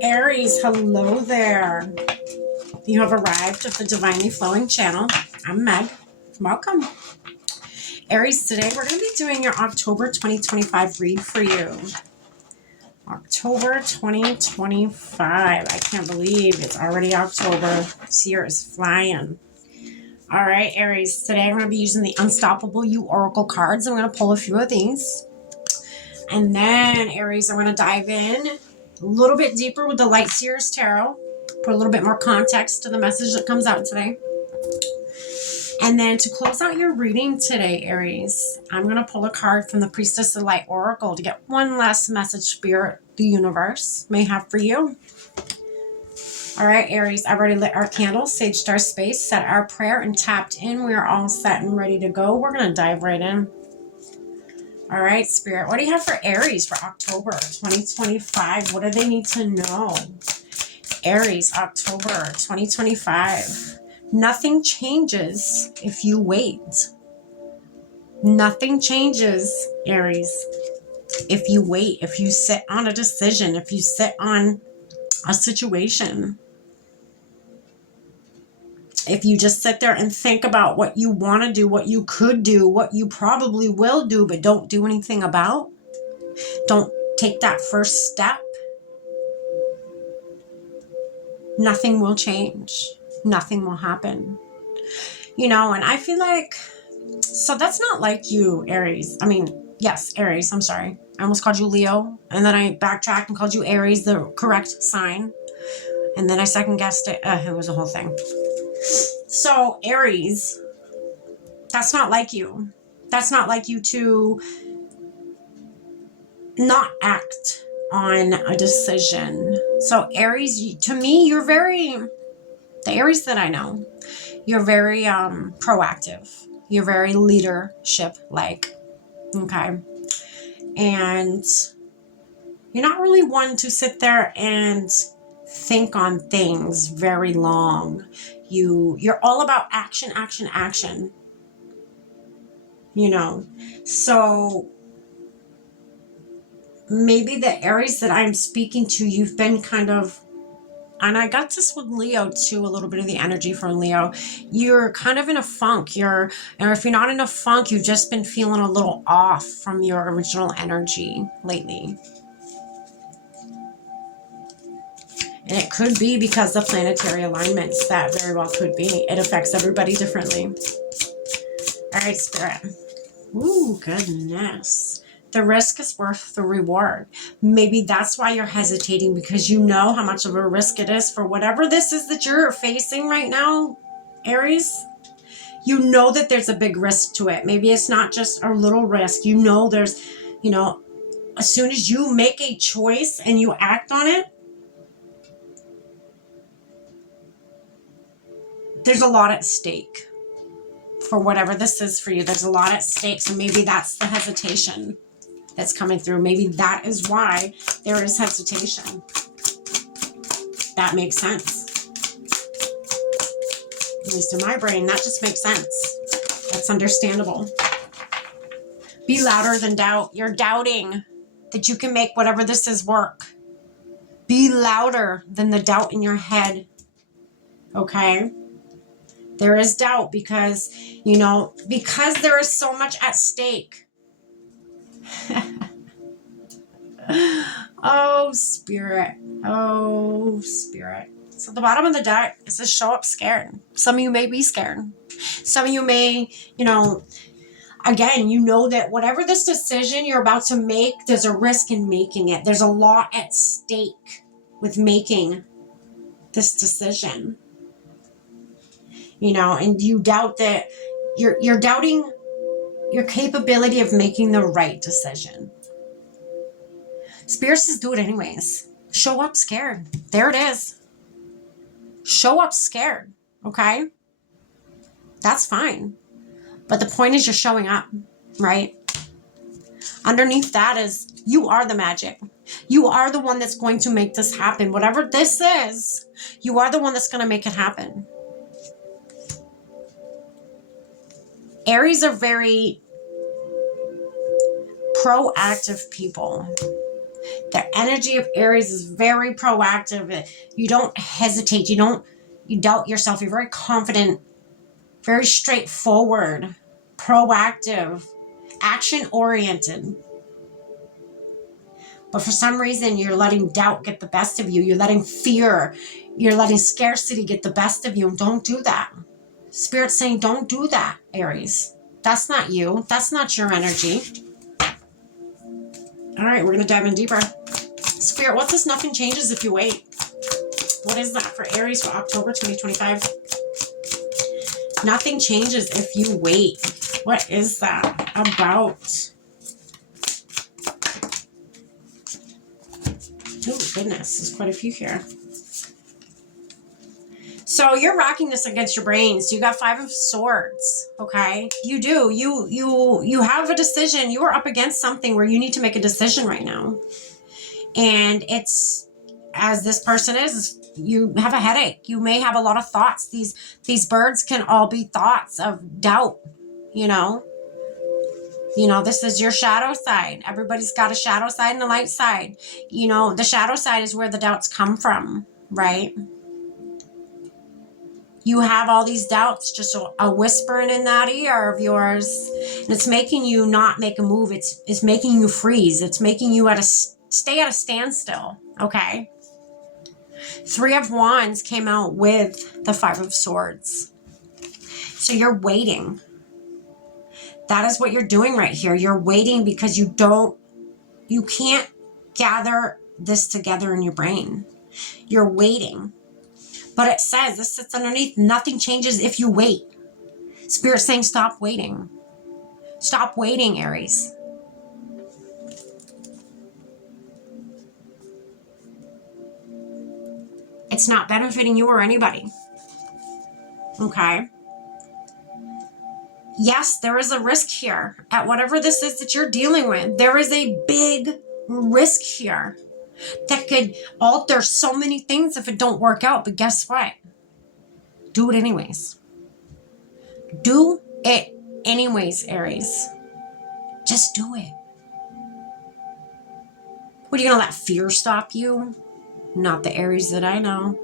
Aries, hello there. You have arrived at the Divinely Flowing channel. I'm Meg. Welcome. Aries, today we're going to be doing your October 2025 read for you. October 2025. I can't believe it's already October. This year is flying. All right, Aries, today I'm going to be using the Unstoppable You Oracle cards. I'm going to pull a few of these. And then, Aries, I'm going to dive in a little bit deeper with the Light Seers Tarot. Put a little bit more context to the message that comes out today. And then to close out your reading today, Aries, I'm going to pull a card from the Priestess of Light Oracle to get one last message Spirit the universe may have for you. All right, Aries, I've already lit our candles, saged our space, set our prayer, and tapped in. We are all set and ready to go. We're going to dive right in. All right, Spirit, what do you have for Aries for October 2025? What do they need to know? Aries, October 2025. Nothing changes if you wait. Nothing changes, Aries, if you wait, if you sit on a decision, if you sit on a situation. If you just sit there and think about what you want to do, what you could do, what you probably will do, but don't do anything about, don't take that first step, nothing will change. Nothing will happen. You know, and I feel like, so that's not like you, Aries. I mean, yes, Aries, I'm sorry. I almost called you Leo, and then I backtracked and called you Aries, the correct sign. And then I second guessed it. It was a whole thing. So, Aries, that's not like you. That's not like you to not act on a decision. So, Aries, to me, you're very, the Aries that I know, you're very proactive. You're very leadership-like, okay? And you're not really one to sit there and think on things very long. You're all about action, action, action. You know, so maybe the Aries that I'm speaking to, you've been kind of, and I got this with Leo too, a little bit of the energy from Leo. You're kind of in a funk. Or if you're not in a funk, you've just been feeling a little off from your original energy lately. And it could be because of planetary alignments. That very well could be. It affects everybody differently. All right, Spirit. Ooh, goodness. The risk is worth the reward. Maybe that's why you're hesitating, because you know how much of a risk it is for whatever this is that you're facing right now, Aries. You know that there's a big risk to it. Maybe it's not just a little risk. You know there's, you know, as soon as you make a choice and you act on it, there's a lot at stake. For whatever this is for you, there's a lot at stake. So maybe that's the hesitation that's coming through. Maybe that is why there is hesitation. That makes sense. At least in my brain, that just makes sense. That's understandable. Be louder than doubt. You're doubting that you can make whatever this is work. Be louder than the doubt in your head. Okay? There is doubt because, you know, because there is so much at stake. Oh, Spirit. Oh, Spirit. So at the bottom of the deck, it says show up scared. Some of you may be scared. Some of you may, you know, again, you know that whatever this decision you're about to make, there's a risk in making it. There's a lot at stake with making this decision. You know, and you doubt that you're doubting your capability of making the right decision. Spirit says do it anyways. Show up scared. There it is. Show up scared. Okay? That's fine. But the point is you're showing up, right? Underneath that is you are the magic. You are the one that's going to make this happen. Whatever this is, you are the one that's going to make it happen. Aries are very proactive people. The energy of Aries is very proactive. You don't hesitate. You doubt yourself. You're very confident, very straightforward, proactive, action-oriented. But for some reason, you're letting doubt get the best of you. You're letting fear, you're letting scarcity get the best of you. Don't do that. Spirit's saying, don't do that, Aries. That's not you. That's not your energy. All right, we're going to dive in deeper. Spirit, what's this? Nothing changes if you wait. What is that for Aries for October 2025? Nothing changes if you wait. What is that about? Oh, goodness. There's quite a few here. So you're rocking this against your brains. You got 5 of Swords, okay? You do. You have a decision. You are up against something where you need to make a decision right now. And it's, as this person is, you have a headache. You may have a lot of thoughts. These birds can all be thoughts of doubt, you know? You know, this is your shadow side. Everybody's got a shadow side and a light side. You know, the shadow side is where the doubts come from, right? You have all these doubts, just a whispering in that ear of yours. And it's making you not make a move. It's making you freeze. It's making you stay at a standstill, okay? 3 of Wands came out with the 5 of Swords. So you're waiting. That is what you're doing right here. You're waiting because you can't gather this together in your brain. You're waiting. But it says, this sits underneath, nothing changes if you wait. Spirit's saying, stop waiting. Stop waiting, Aries. It's not benefiting you or anybody. Okay? Yes, there is a risk here. At whatever this is that you're dealing with, there is a big risk here that could alter so many things if it don't work out. But guess what? Do it anyways. Do it anyways, Aries. Just do it. What, are you going to let fear stop you? Not the Aries that I know.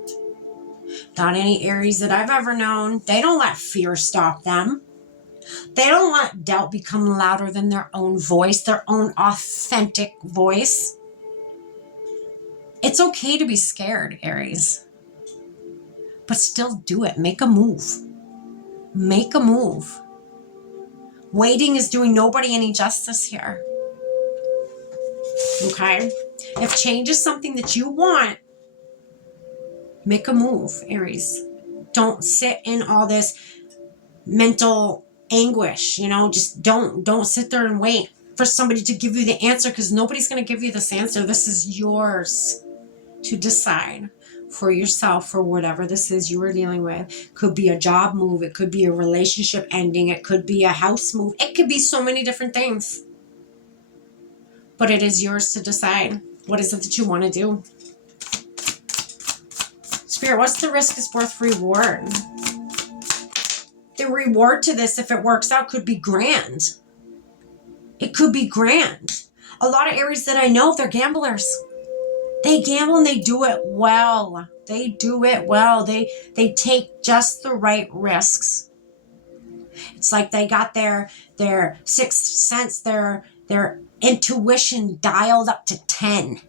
Not any Aries that I've ever known. They don't let fear stop them. They don't let doubt become louder than their own voice, their own authentic voice. It's okay to be scared, Aries. But still do it. Make a move. Make a move. Waiting is doing nobody any justice here. Okay? If change is something that you want, make a move, Aries. Don't sit in all this mental anguish, you know, just don't sit there and wait for somebody to give you the answer, because nobody's going to give you this answer. This is yours to decide for yourself, for whatever this is you are dealing with. Could be a job move, it could be a relationship ending, it could be a house move, it could be so many different things. But it is yours to decide. What is it that you want to do? Spirit, what's the risk is worth reward? The reward to this, if it works out, could be grand. It could be grand. A lot of Aries that I know, they're gamblers. They gamble and they do it well. They do it well. They take just the right risks. It's like they got their sixth sense, their intuition dialed up to 10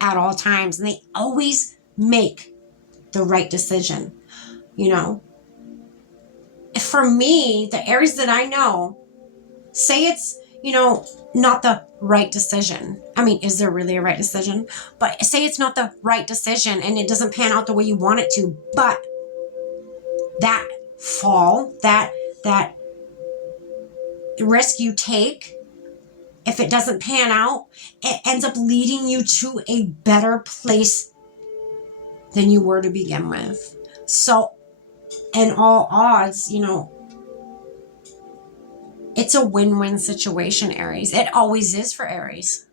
at all times. And they always make the right decision, you know. For me, the Aries that I know, say it's, you know, not the right decision. I mean, is there really a right decision? But say it's not the right decision and it doesn't pan out the way you want it to, but that fall, that risk you take, if it doesn't pan out, it ends up leading you to a better place than you were to begin with. So, in all odds, you know, it's a win-win situation, Aries. It always is for Aries.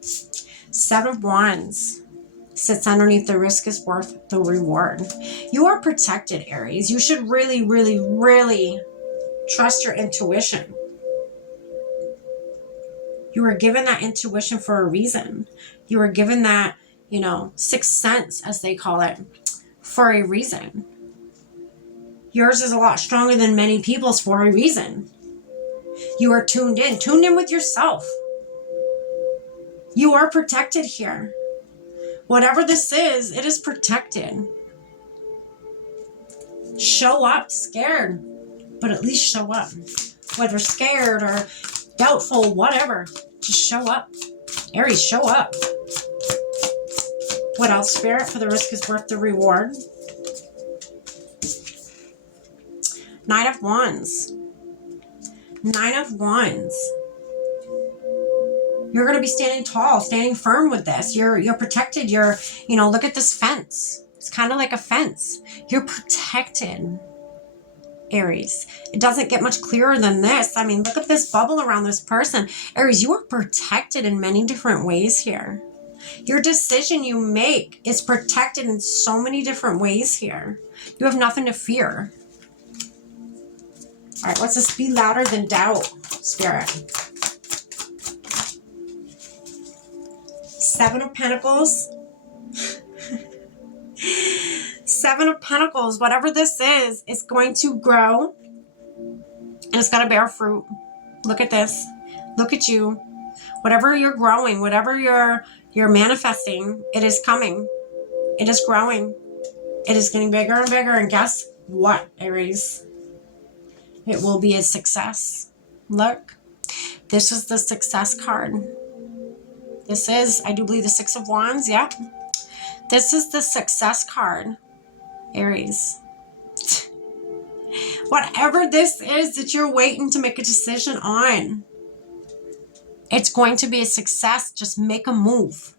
7 of Wands sits underneath the risk is worth the reward. You are protected, Aries. You should really, really, really trust your intuition. You were given that intuition for a reason. You were given that, sixth sense, as they call it, for a reason. Yours is a lot stronger than many people's for a reason. You are tuned in with yourself. You are protected here. Whatever this is, it is protected. Show up scared, but at least show up. Whether scared or doubtful, whatever, just show up. Aries, show up. What else, Spirit? For the risk is worth the reward. Nine of Wands. Nine of Wands. You're going to be standing tall, standing firm with this. You're protected. Look at this fence. It's kind of like a fence. You're protected, Aries. It doesn't get much clearer than this. I mean, look at this bubble around this person. Aries, you are protected in many different ways here. Your decision you make is protected in so many different ways here. You have nothing to fear. All right, what's this? Be louder than doubt, Spirit. Seven of Pentacles. Seven of Pentacles. Whatever this is, it's going to grow. And it's going to bear fruit. Look at this. Look at you. Whatever you're growing, whatever you're manifesting, it is coming. It is growing. It is getting bigger and bigger. And guess what, Aries? It will be a success. Look. This is the success card. This is, I do believe, the Six of Wands. Yeah. This is the success card, Aries. Whatever this is that you're waiting to make a decision on, it's going to be a success. Just make a move.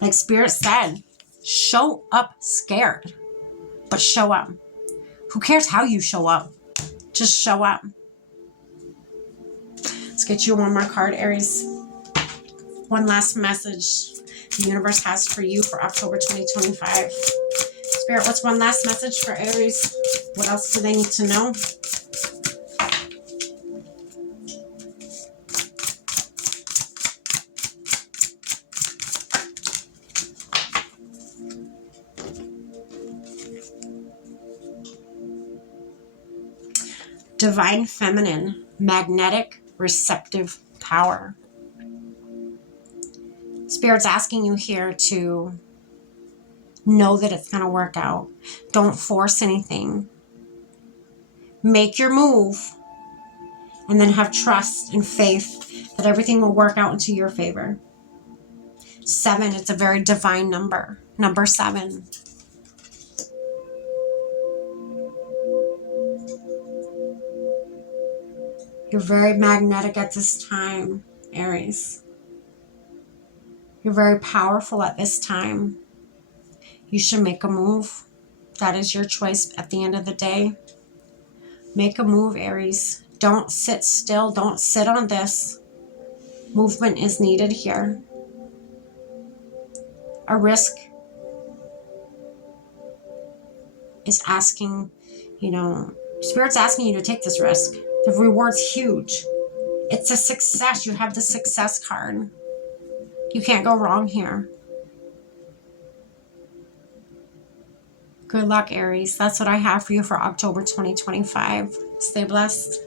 Like Spirit said, show up scared, but show up. Who cares how you show up? Just show up. Let's get you one more card, Aries. One last message the universe has for you for October 2025. Spirit, what's one last message for Aries? What else do they need to know? Divine feminine, magnetic, receptive power. Spirit's asking you here to know that it's going to work out. Don't force anything. Make your move and then have trust and faith that everything will work out into your favor. 7, it's a very divine number. Number 7. You're very magnetic at this time, Aries. You're very powerful at this time. You should make a move. That is your choice at the end of the day. Make a move, Aries. Don't sit still. Don't sit on this. Movement is needed here. A risk is asking, Spirit's asking you to take this risk. The reward's huge. It's a success. You have the success card. You can't go wrong here. Good luck, Aries. That's what I have for you for October 2025. Stay blessed.